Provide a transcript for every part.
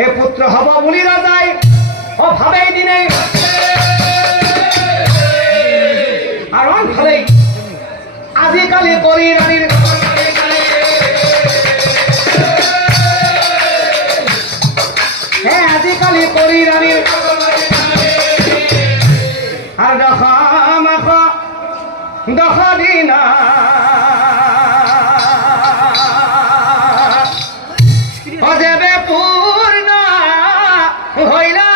হে পুত্র হব বলি রাজাই অভাবে দিনে আর ভাবে আজিকালি করি রানীর হ্যাঁ আজিকালি করি রানীর আর দেখা মাখা দেখা দিনা অজেবে পূর্ণ হইলা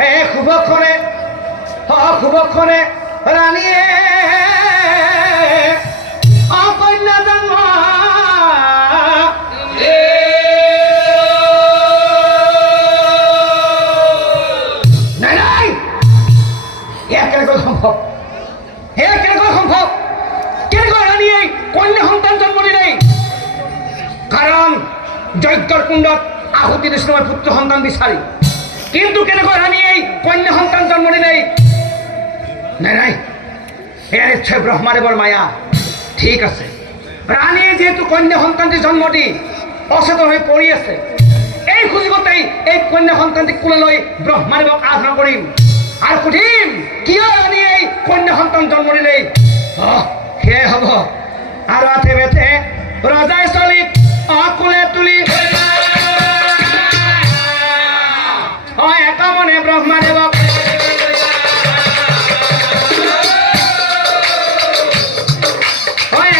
হে খুবক্ষণে রানীয়ে অকন্যা জন্ম নাই কেনেকৈ সম্ভৱ কেনেকৈ সম্ভৱ কেনেকৈ ৰাণীয়ে কন্যা সন্তান জন্ম দিলে কাৰণ যজ্ঞৰ কুণ্ডত আহুতি দিছিল মই পুত্ৰ সন্তান বিচাৰি কিন্তু কেনেকৈ ৰাণীয়ে কন্যা সন্তান জন্ম দিলে নাই এয়া নিশ্চয় ব্ৰহ্মাদেৱৰ মায়া ঠিক আছে ৰাণীয়ে যিহেতু কন্যা সন্তানটি জন্ম দি অচেতন হৈ পৰি আছে এই সুযোগতেই এই কন্যা সন্তানটিক কোলে লৈ ব্ৰহ্মাদেৱক আৰাধনা কৰিম আৰু সুধিম কিয় ৰাণীয়ে কন্যা সন্তান জন্ম দিলে সেয়াই হ'ব আৰু আঠে বেঠে ৰজাই চলিক অকুলে তুলি একামনে ব্ৰহ্মাদেৱক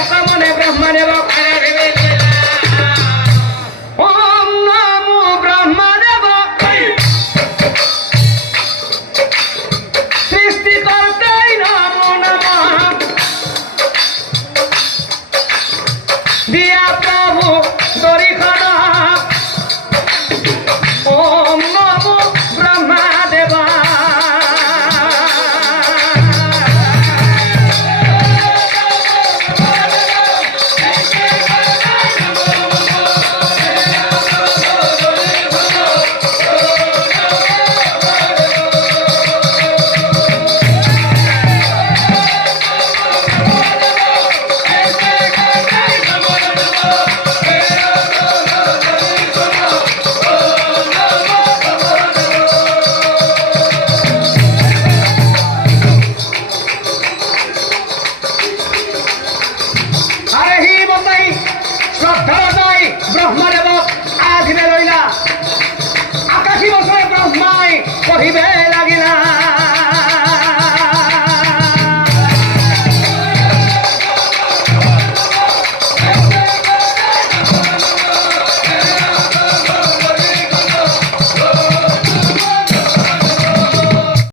একামনে ব্ৰহ্মাদেৱক ওম নমো ব্ৰহ্মাদেৱ সৃষ্টিকৰ্তাই নমো নমঃ দিয়া প্রভু দরিখন ওম নমো ব্রহ্মাদেব ব্রহ্মাদেৱক আধীনে লইলা আকাশী বছৰে ব্ৰহ্মাই পঢ়িবে